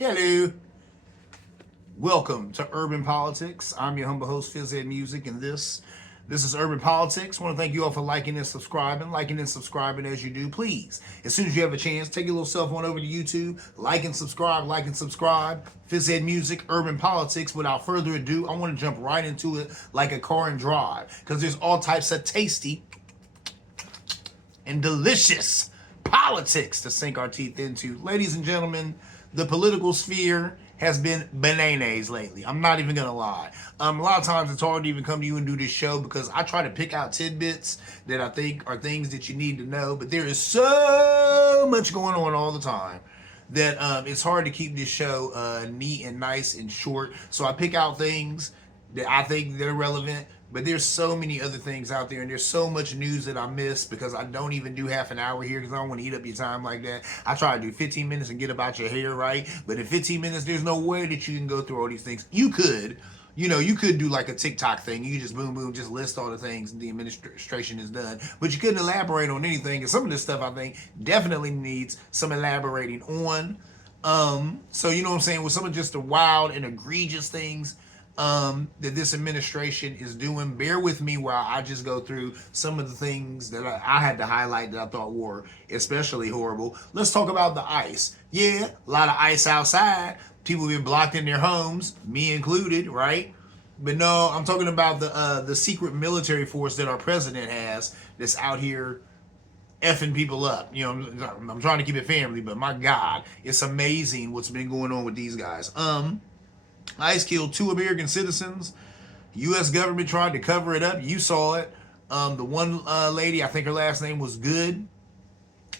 Hello. Welcome to Urban Politics. I'm your humble host, Fizz Ed Music, and this is Urban Politics. I want to thank you all for liking and subscribing as you do. Please, as soon as you have a chance, take your little cell phone over to YouTube, like and subscribe. Fizz Ed Music, Urban Politics. Without further ado, I want to jump right into it like a car and drive, because there's all types of tasty and delicious politics to sink our teeth into. Ladies and gentlemen, the political sphere has been bananas lately. I'm not even gonna lie. A lot of times it's hard to even come to you and do this show because I try to pick out tidbits that I think are things that you need to know, but there is so much going on all the time that it's hard to keep this show neat and nice and short. So I pick out things that I think they're relevant, but there's so many other things out there, and there's so much news that I miss because I don't even do half an hour here because I don't want to eat up your time like that. I try to do 15 minutes and get about your hair right, but in 15 minutes, there's no way that you can go through all these things. You could. You could do like a TikTok thing. You just boom, boom, just list all the things the administration has done. But you couldn't elaborate on anything. And some of this stuff, I think, definitely needs some elaborating on. So, you know what I'm saying? With some of just the wild and egregious things that this administration is doing. Bear with me while I just go through some of the things that I had to highlight that I thought were especially horrible. Let's talk about the ICE. Yeah, a lot of ICE outside. People being blocked in their homes, me included, right? But no, I'm talking about the secret military force that our president has that's out here effing people up. I'm trying to keep it family, but my God, it's amazing what's been going on with these guys. ICE killed 2 American citizens. U.S. government tried to cover it up. You saw it. The one lady, I think her last name was Good.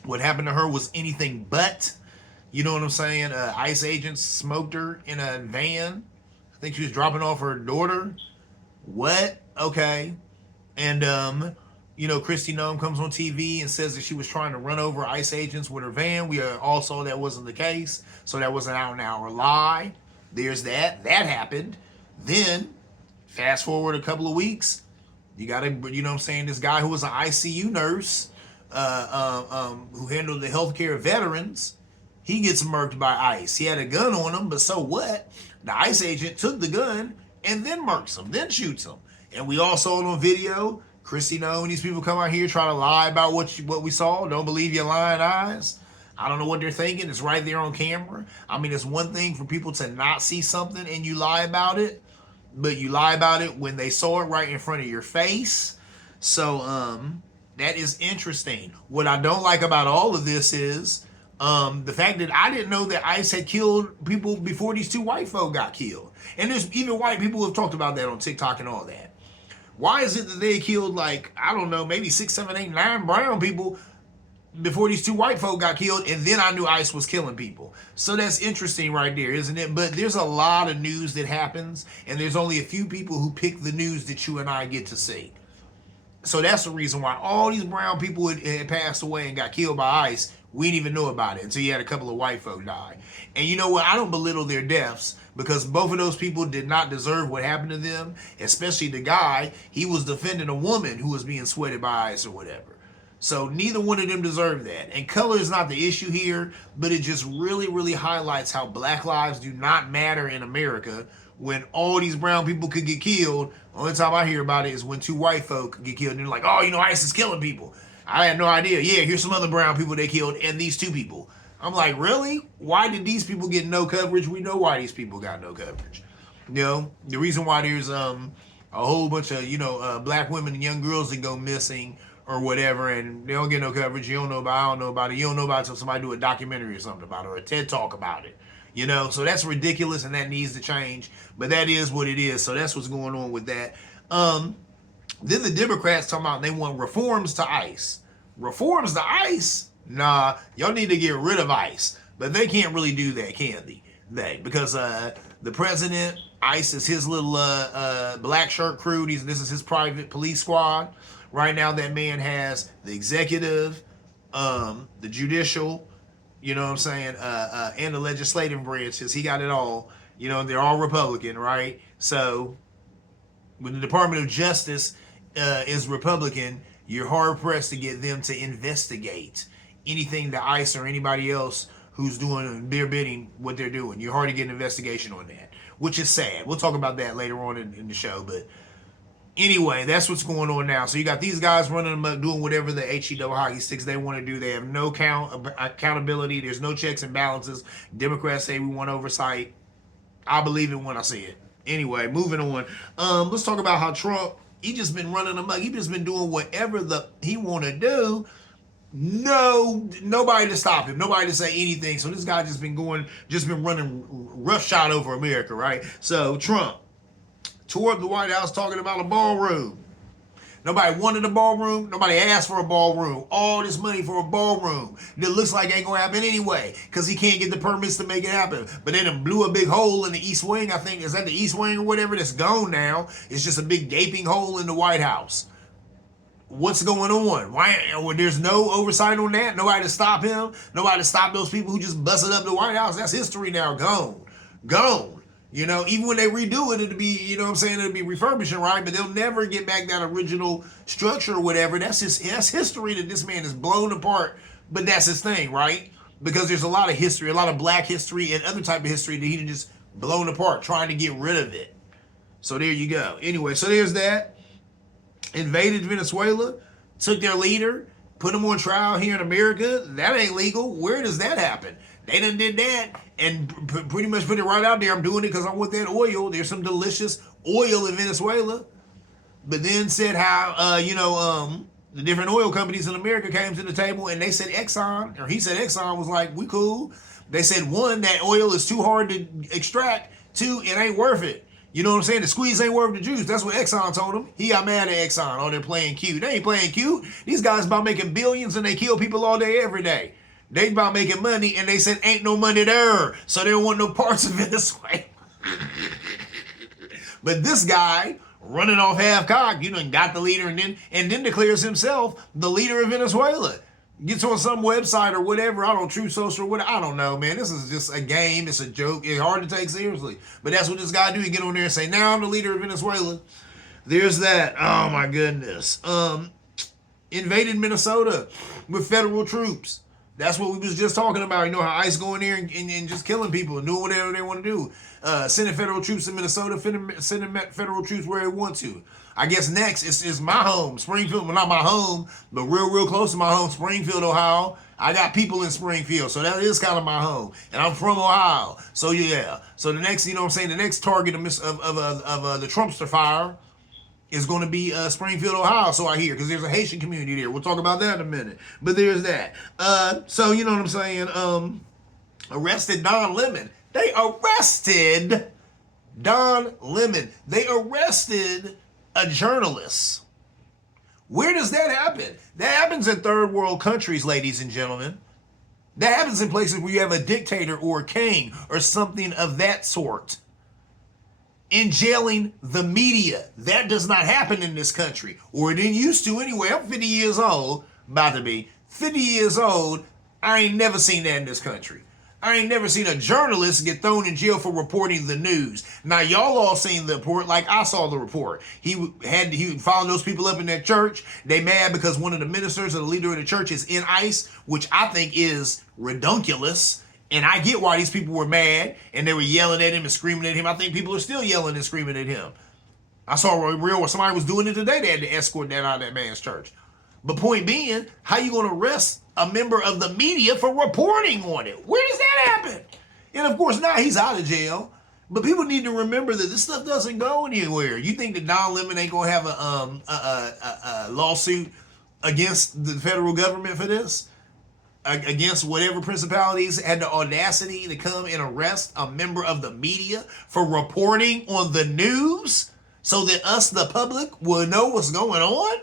What happened to her was anything but. You know what I'm saying? ICE agents smoked her in a van. I think she was dropping off her daughter. What? Okay. And, Kristi Noem comes on TV and says that she was trying to run over ICE agents with her van. We all saw that wasn't the case. So that was an out and out lie. There's that. That happened. Then, fast forward a couple of weeks, you got to, this guy who was an ICU nurse who handled the healthcare veterans, he gets murked by ICE. He had a gun on him, but so what? The ICE agent took the gun and then murks him, then shoots him. And we all saw it on video. Kristi Noem and these people come out here trying to lie about what we saw. Don't believe your lying eyes. I don't know what they're thinking. It's right there on camera. I mean, it's one thing for people to not see something and you lie about it, but you lie about it when they saw it right in front of your face. So that is interesting. What I don't like about all of this is the fact that I didn't know that ICE had killed people before these 2 white folk got killed. And there's even white people who have talked about that on TikTok and all that. Why is it that they killed maybe 6, 7, 8, 9 brown people before these 2 white folk got killed, and then I knew ICE was killing people? So that's interesting right there, isn't it? But there's a lot of news that happens, and there's only a few people who pick the news that you and I get to see. So that's the reason why all these brown people had passed away and got killed by ICE. We didn't even know about it until you had a couple of white folk die. And you know what? I don't belittle their deaths because both of those people did not deserve what happened to them, especially the guy. He was defending a woman who was being sweated by ICE or whatever. So neither one of them deserve that. And color is not the issue here, but it just really, really highlights how black lives do not matter in America when all these brown people could get killed. Only time I hear about it is when 2 white folk get killed. And they're like, oh, ICE is killing people. I had no idea. Yeah, here's some other brown people they killed and these 2 people. I'm like, really? Why did these people get no coverage? We know why these people got no coverage. The reason why there's a whole bunch of, black women and young girls that go missing or whatever, and they don't get no coverage. You don't know about it. I don't know about it. You don't know about it until somebody do a documentary or something about it or a TED Talk about it. So that's ridiculous and that needs to change. But that is what it is. So that's what's going on with that. Then the Democrats talking about they want reforms to ICE. Reforms to ICE? Nah, y'all need to get rid of ICE. But they can't really do that, can they? Because the president, ICE is his little black shirt crew. This is his private police squad. Right now, that man has the executive, the judicial, and the legislative branches. He got it all. They're all Republican, right? So when the Department of Justice is Republican, you're hard pressed to get them to investigate anything that ICE or anybody else who's doing their bidding, what they're doing. You're hardly getting an investigation on that, which is sad. We'll talk about that later on in the show. But anyway, that's what's going on now. So you got these guys running amok, doing whatever the HE hockey sticks they want to do. They have no accountability. There's no checks and balances. Democrats say we want oversight. I believe it when I see it. Anyway, moving on. Let's talk about how Trump, he just been running amok. He just been doing whatever he want to do. No, nobody to stop him. Nobody to say anything. So this guy just been running roughshod over America, right? So Trump toured the White House talking about a ballroom. Nobody wanted a ballroom. Nobody asked for a ballroom. All this money for a ballroom that looks like ain't gonna happen anyway because he can't get the permits to make it happen. But then it blew a big hole in the East Wing. I think, is that the East Wing or whatever? That's gone now. It's just a big gaping hole in the White House. What's going on? Why? There's no oversight on that. Nobody to stop him. Nobody to stop those people who just busted up the White House. That's history now. Gone. You know, even when they redo it, it'll be, you know what I'm saying, it'll be refurbishing, right? But they'll never get back that original structure or whatever. That's history that this man is blown apart. But that's his thing, right? Because there's a lot of history, a lot of black history and other type of history that he just blown apart, trying to get rid of it. So there you go. Anyway, so there's that. Invaded Venezuela, took their leader, put him on trial here in America. That ain't legal. Where does that happen? They done did that and pretty much put it right out there. I'm doing it because I want that oil. There's some delicious oil in Venezuela. But then said how, the different oil companies in America came to the table and they said Exxon, or he said Exxon was like, we cool. They said, one, that oil is too hard to extract. Two, it ain't worth it. You know what I'm saying? The squeeze ain't worth the juice. That's what Exxon told him. He got mad at Exxon. Oh, they're playing cute. They ain't playing cute. These guys about making billions and they kill people all day, every day. They about making money and they said ain't no money there. So they don't want no parts of it this way. But this guy running off half-cocked, got the leader and then declares himself the leader of Venezuela. Gets on some website or whatever, I don't Truth Social, whatever, I don't know, man. This is just a game. It's a joke. It's hard to take seriously. But that's what this guy do. He get on there and say, now I'm the leader of Venezuela. There's that. Oh, my goodness. Invaded Minnesota with federal troops. That's what we was just talking about. You know how ICE go in there and just killing people and doing whatever they want to do. Sending federal troops in Minnesota, sending federal troops where they want to. I guess next is my home, Springfield. Well, not my home, but real close to my home, Springfield, Ohio. I got people in Springfield, so that is kind of my home. And I'm from Ohio. So, yeah. So the next, the next target of the Trumpster fire is going to be Springfield, Ohio, so I hear, because there's a Haitian community there. We'll talk about that in a minute. But there's that. So, you know what I'm saying? Arrested Don Lemon. They arrested Don Lemon. They arrested a journalist. Where does that happen? That happens in third world countries, ladies and gentlemen. That happens in places where you have a dictator or a king or something of that sort. In jailing the media. That does not happen in this country. Or it didn't used to anyway. I'm 50 years old, about to be 50 years old. I ain't never seen that in this country. I ain't never seen a journalist get thrown in jail for reporting the news. Now, y'all all seen the report like I saw the report. He followed those people up in that church. They mad because one of the ministers or the leader of the church is in ICE, which I think is redunculous. And I get why these people were mad and they were yelling at him and screaming at him. I think people are still yelling and screaming at him. I saw a reel where somebody was doing it today. They had to escort that out of that man's church. But point being, how you going to arrest a member of the media for reporting on it? Where does that happen? And of course, now he's out of jail. But people need to remember that this stuff doesn't go anywhere. You think that Don Lemon ain't going to have a lawsuit against the federal government for this? Against whatever principalities had the audacity to come and arrest a member of the media for reporting on the news so that us, the public, will know what's going on?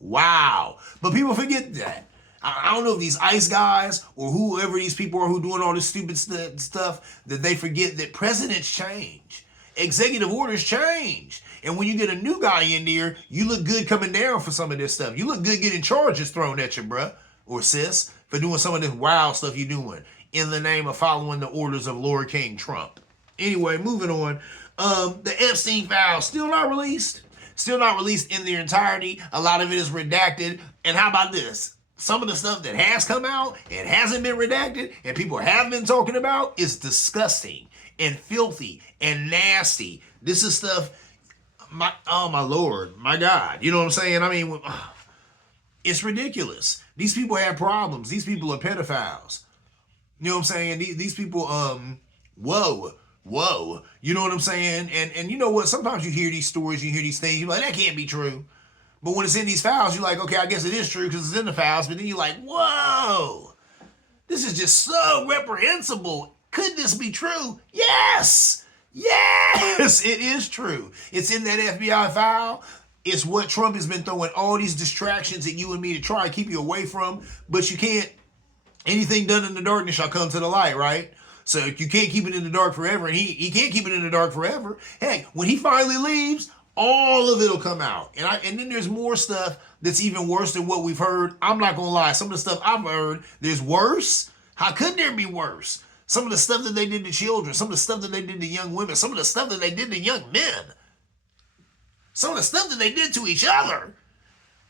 Wow. But people forget that. I don't know if these ICE guys or whoever these people are who doing all this stupid stuff, that they forget that presidents change. Executive orders change. And when you get a new guy in there, you look good coming down for some of this stuff. You look good getting charges thrown at you, bruh, or sis, for doing some of this wild stuff you're doing in the name of following the orders of Lord King Trump. Anyway, moving on. The Epstein files still not released. Still not released in their entirety. A lot of it is redacted. And how about this? some of the stuff that has come out and hasn't been redacted and people have been talking about is disgusting and filthy and nasty. This is stuff, oh my Lord, my God. You know what I'm saying? I mean, it's ridiculous. These people have problems. These people are pedophiles. You know what I'm saying? These people, whoa. You know what I'm saying? And you know what? Sometimes you hear these stories, you hear these things, you're like, that can't be true. But when it's in these files, you're like, okay, I guess it is true because it's in the files. But then you're like, whoa, this is just so reprehensible. Could this be true? Yes, it is true. It's in that FBI file. It's what Trump has been throwing all these distractions at you and me to try to keep you away from. But you can't, anything done in the darkness shall come to the light, right? So you can't keep it in the dark forever. And he can't keep it in the dark forever. Hey, when he finally leaves, all of it'll come out. And then there's more stuff that's even worse than what we've heard. I'm not going to lie. Some of the stuff I've heard, there's worse. How could there be worse? Some of the stuff that they did to children, some of the stuff that they did to young women, some of the stuff that they did to young men, some of the stuff that they did to each other.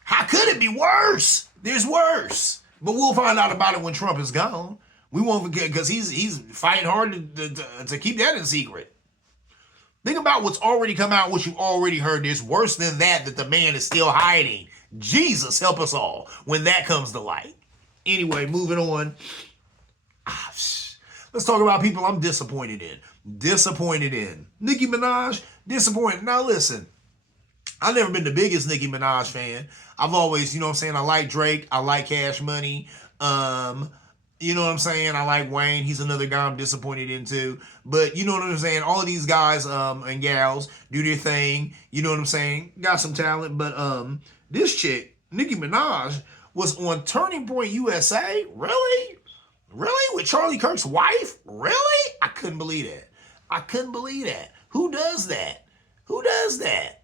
How could it be worse? There's worse. But we'll find out about it when Trump is gone. We won't forget because he's fighting hard to keep that in secret. Think about what's already come out, what you've already heard. There's worse than that the man is still hiding. Jesus help us all when that comes to light. Anyway, moving on. Let's talk about people I'm disappointed in. Nicki Minaj, disappointed. Now listen, I've never been the biggest Nicki Minaj fan. I've always, you know what I'm saying, I like Drake. I like Cash Money. You know what I'm saying? I like Wayne. He's another guy I'm disappointed in too. But you know what I'm saying? All of these guys and gals do their thing. You know what I'm saying? Got some talent. But this chick, Nicki Minaj, was on Turning Point USA? Really? Really? With Charlie Kirk's wife? Really? I couldn't believe that. Who does that?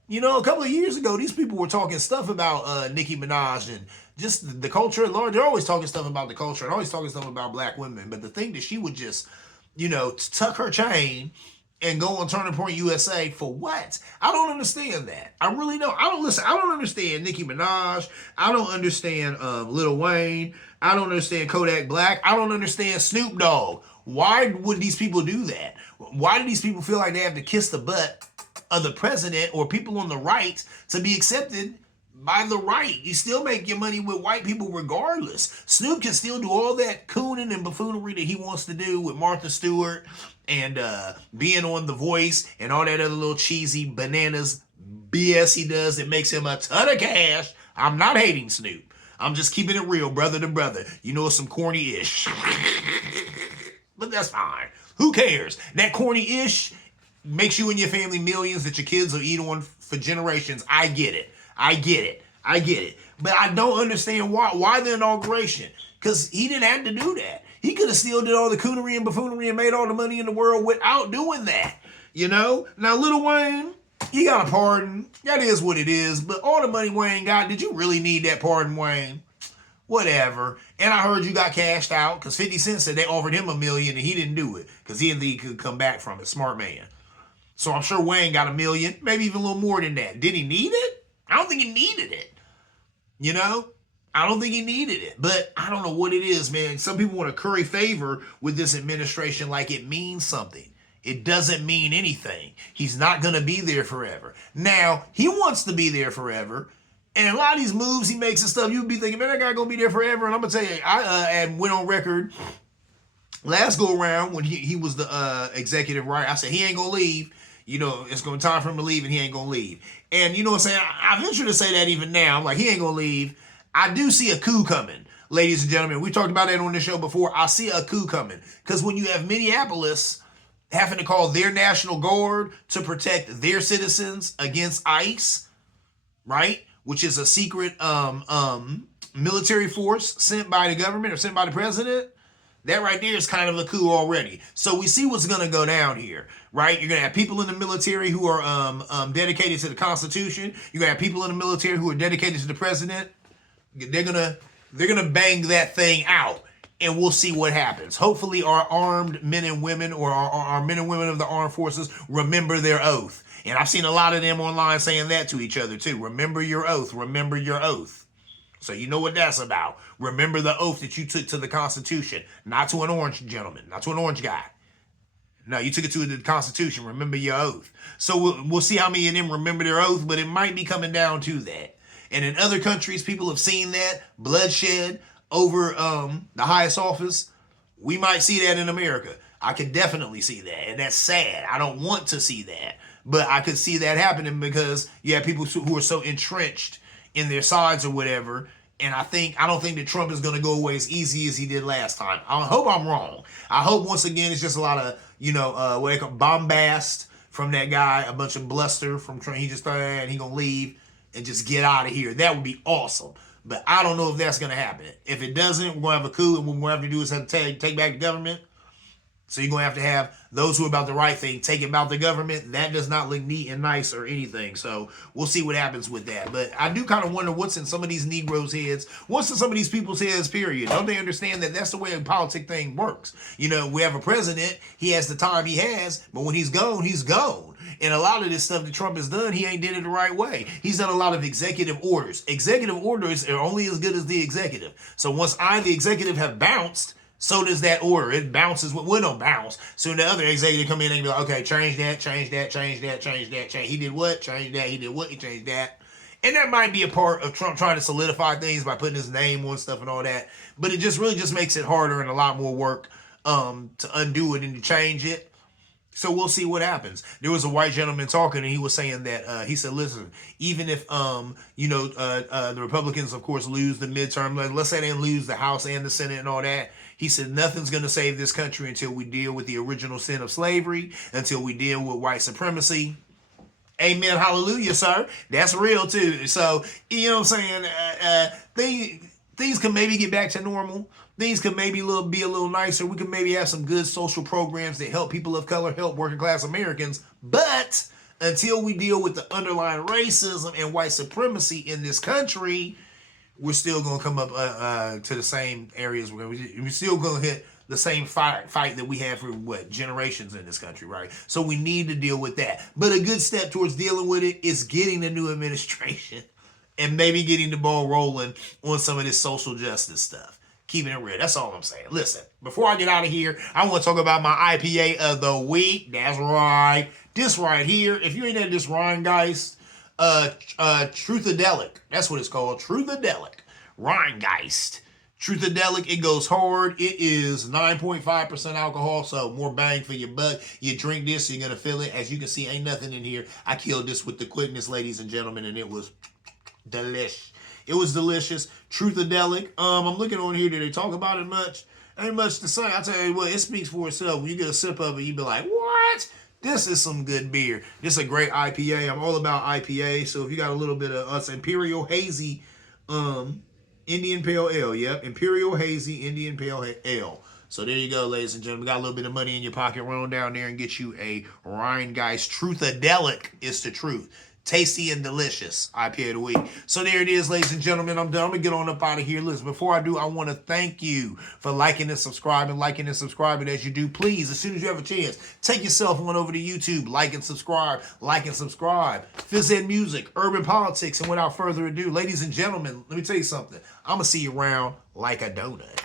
You know, a couple of years ago, these people were talking stuff about Nicki Minaj and just the culture at large. They're always talking stuff about the culture and always talking stuff about black women. But the thing that she would just, you know, tuck her chain and go on Turning Point USA for what? I don't understand that. I really don't. I don't understand Nicki Minaj. I don't understand Lil Wayne. I don't understand Kodak Black. I don't understand Snoop Dogg. Why would these people do that? Why do these people feel like they have to kiss the butt of the president or people on the right to be accepted by the right? You still make your money with white people regardless. Snoop can still do all that cooning and buffoonery that he wants to do with Martha Stewart and being on The Voice and all that other little cheesy bananas BS he does that makes him a ton of cash. I'm not hating Snoop. I'm just keeping it real, brother to brother. You know, it's some corny-ish. But that's fine. Who cares? That corny-ish makes you and your family millions that your kids will eat on for generations. I get it. But I don't understand why the inauguration. Because he didn't have to do that. He could have still did all the coonery and buffoonery and made all the money in the world without doing that. You know? Now, Lil Wayne, he got a pardon. That is what it is. But all the money Wayne got, did you really need that pardon, Wayne? Whatever. And I heard you got cashed out because 50 Cent said they offered him $1 million and he didn't do it because he didn't think he could come back from it. Smart man. So I'm sure Wayne got $1 million, maybe even a little more than that. Did he need it? I don't think he needed it. You know? I don't think he needed it. But I don't know what it is, man. Some people want to curry favor with this administration like it means something. It doesn't mean anything. He's not going to be there forever. Now, he wants to be there forever. And a lot of these moves he makes and stuff, you'd be thinking, man, that guy going to be there forever. And I'm going to tell you, I went on record last go around when he was the executive, right? I said, he ain't going to leave. You know, it's going to be time for him to leave and he ain't going to leave. And you know what I'm saying? I venture to say that even now. I'm like, he ain't going to leave. I do see a coup coming, ladies and gentlemen. We talked about that on the show before. I see a coup coming. Because when you have Minneapolis having to call their National Guard to protect their citizens against ICE, right? Which is a secret military force sent by the government or sent by the president. That right there is kind of a coup already. So we see what's going to go down here, right? You're going to have people in the military who are dedicated to the Constitution. You're going to have people in the military who are dedicated to the president. They're gonna bang that thing out, and we'll see what happens. Hopefully, our armed men and women, or our men and women of the armed forces, remember their oath. And I've seen a lot of them online saying that to each other too. Remember your oath. Remember your oath. So you know what that's about. Remember the oath that you took to the Constitution, not to an orange gentleman, not to an orange guy. No, you took it to the Constitution. Remember your oath. So we'll see how many of them remember their oath, but it might be coming down to that. And in other countries, people have seen that bloodshed over the highest office. We might see that in America. I could definitely see that, and that's sad. I don't want to see that, but I could see that happening because you have people who are so entrenched in their sides or whatever. And I don't think that Trump is going to go away as easy as he did last time. I hope I'm wrong. I hope once again it's just a lot of, what they call bombast from that guy, a bunch of bluster from Trump. He just thought, and he going to leave and just get out of here. That would be awesome. But I don't know if that's going to happen. If it doesn't, we're going to have a coup, and what we're going to have to do is have to take back the government. So you're going to have those who are about the right thing take about the government. That does not look neat and nice or anything. So we'll see what happens with that. But I do kind of wonder what's in some of these Negroes' heads. What's in some of these people's heads, period. Don't they understand that that's the way a politic thing works? We have a president. He has the time he has. But when he's gone, he's gone. And a lot of this stuff that Trump has done, he ain't did it the right way. He's done a lot of executive orders. Executive orders are only as good as the executive. So once the executive, have bounced, so does that order. It bounces. We don't bounce. So the other executive come in and be like, okay, change that, change that, change that, change that, change. He did what? Change that. He did what? He changed that. And that might be a part of Trump trying to solidify things by putting his name on stuff and all that. But it just really just makes it harder and a lot more work to undo it and to change it. So we'll see what happens. There was a white gentleman talking, and he was saying that he said, "Listen, even if the Republicans, of course, lose the midterm, let's say they lose the House and the Senate and all that." He said, "Nothing's going to save this country until we deal with the original sin of slavery, until we deal with white supremacy." Amen. Hallelujah, sir. That's real too. So you know what I'm saying? Things can maybe get back to normal. Things could maybe be a little nicer. We could maybe have some good social programs that help people of color, help working class Americans. But until we deal with the underlying racism and white supremacy in this country, we're still going to come up to the same areas. We're still going to hit the same fight that we had for generations in this country, right? So we need to deal with that. But a good step towards dealing with it is getting the new administration and maybe getting the ball rolling on some of this social justice stuff. Keeping it real. That's all I'm saying. Listen, before I get out of here, I want to talk about my IPA of the week. That's right. This right here. If you ain't had this Rheingeist, Truthadelic. That's what it's called. Truthadelic. Rheingeist. Truthadelic. It goes hard. It is 9.5% alcohol, so more bang for your buck. You drink this, you're going to feel it. As you can see, ain't nothing in here. I killed this with the quickness, ladies and gentlemen, and it was delish. It was delicious. Truthadelic. I'm looking on here. Did they talk about it much? Ain't much to say. I tell you what, it speaks for itself. When you get a sip of it, you be like, what? This is some good beer. This is a great IPA. I'm all about IPA. So if you got a little bit of us, Imperial Hazy Indian Pale Ale. Yep, Imperial Hazy Indian Pale Ale. So there you go, ladies and gentlemen. Got a little bit of money in your pocket. Run down there and get you a Rheingeist Truthadelic. It's the truth. Tasty and delicious IPA of the week. So there it is, ladies and gentlemen. I'm done. I'm going to get on up out of here. Listen, before I do, I want to thank you for liking and subscribing as you do. Please, as soon as you have a chance, take yourself on over to YouTube. Like and subscribe. Phys Ed Music, Urban Politics. And without further ado, ladies and gentlemen, let me tell you something. I'm going to see you around like a donut.